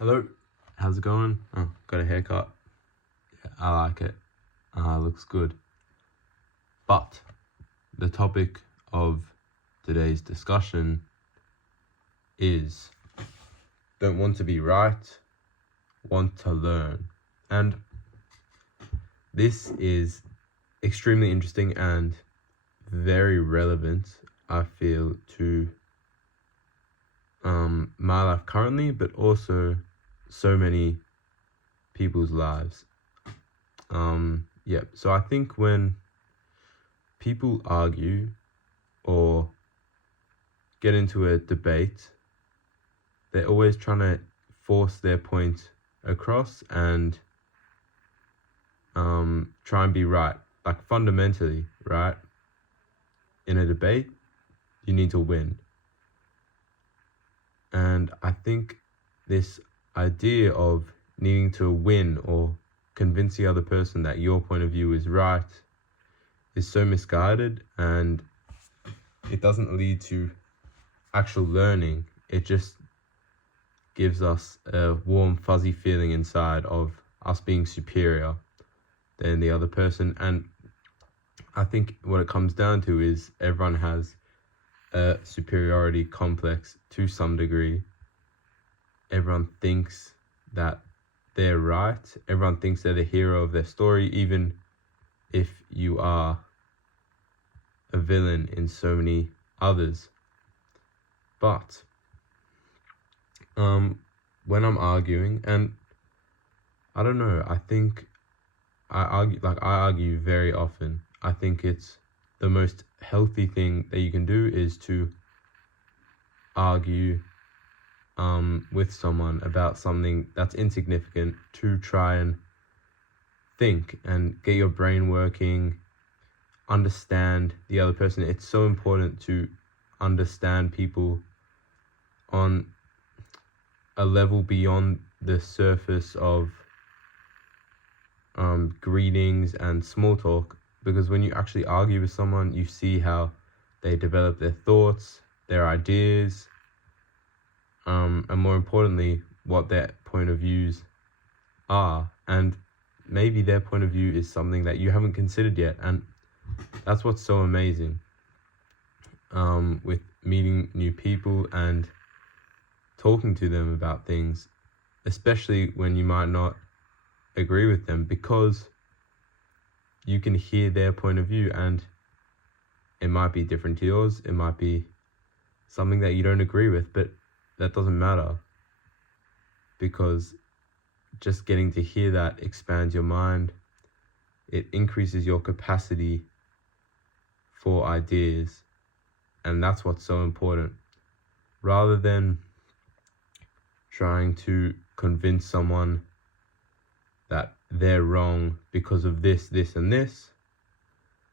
Hello, how's it going? Oh, got a haircut. Yeah, I like it. Looks good. But the topic of today's discussion is don't want to be right, want to learn. And this is extremely interesting and very relevant, I feel, to my life currently, but also so many people's lives. So I think when people argue or get into a debate, they're always trying to force their point across and try and be right. Like fundamentally, right? In a debate, you need to win. And I think this idea of needing to win or convince the other person that your point of view is right is so misguided, and it doesn't lead to actual learning. It just gives us a warm, fuzzy feeling inside of us being superior than the other person. And I think what it comes down to is everyone has a superiority complex to some degree. Everyone thinks that they're right. Everyone thinks they're the hero of their story, even if you are a villain in so many others. But when I'm arguing, and I don't know, I think I argue very often. I think it's the most healthy thing that you can do is to argue with someone about something that's insignificant, to try and think and get your brain working, understand the other person. It's so important to understand people on a level beyond the surface of greetings and small talk, because when you actually argue with someone, you see how they develop their thoughts, their ideas, and more importantly, what their point of views are. And maybe their point of view is something that you haven't considered yet. And that's what's so amazing with meeting new people and talking to them about things, especially when you might not agree with them, because you can hear their point of view and it might be different to yours. It might be something that you don't agree with, but that doesn't matter, because just getting to hear that expands your mind. It increases your capacity for ideas, and that's what's so important. Rather than trying to convince someone that they're wrong because of this, this, and this,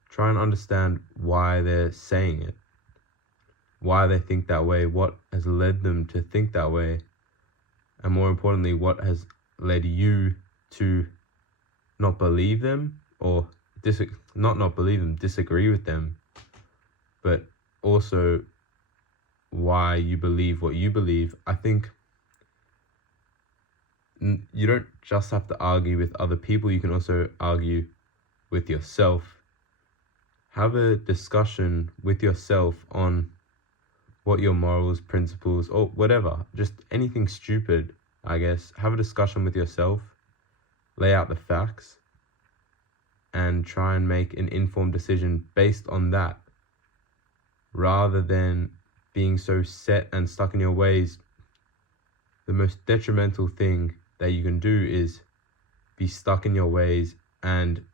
try and understand why they're saying it, why they think that way, what has led them to think that way, and more importantly, what has led you to not believe them, or not believe them, disagree with them, but also why you believe what you believe. I think you don't just have to argue with other people, you can also argue with yourself. Have a discussion with yourself on what your morals, principles, or whatever, just anything stupid, I guess. Have a discussion with yourself, lay out the facts, and try and make an informed decision based on that, rather than being so set and stuck in your ways. The most detrimental thing that you can do is be stuck in your ways, and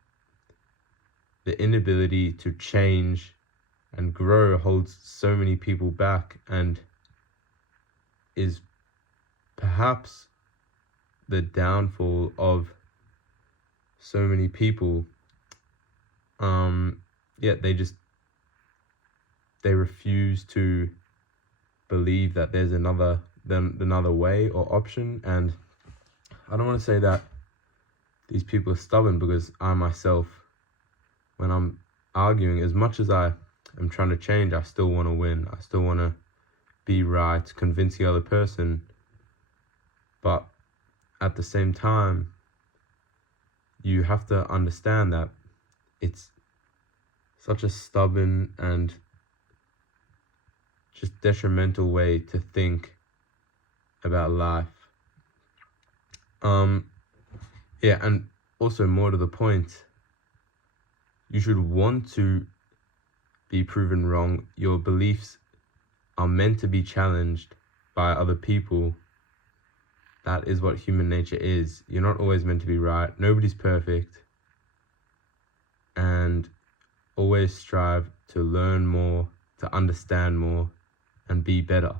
the inability to change and grow holds so many people back, and is perhaps the downfall of so many people. They refuse to believe that there's another way or option. And I don't want to say that these people are stubborn, because I myself, when I'm arguing, as much as I am trying to change, I still want to win. I still want to be right, convince the other person. But at the same time, you have to understand that it's such a stubborn and just detrimental way to think about life. Yeah, and also more to the point, you should want to be proven wrong. Your beliefs are meant to be challenged by other people. That is what human nature is. You're not always meant to be right. Nobody's perfect. And always strive to learn more, to understand more, and be better.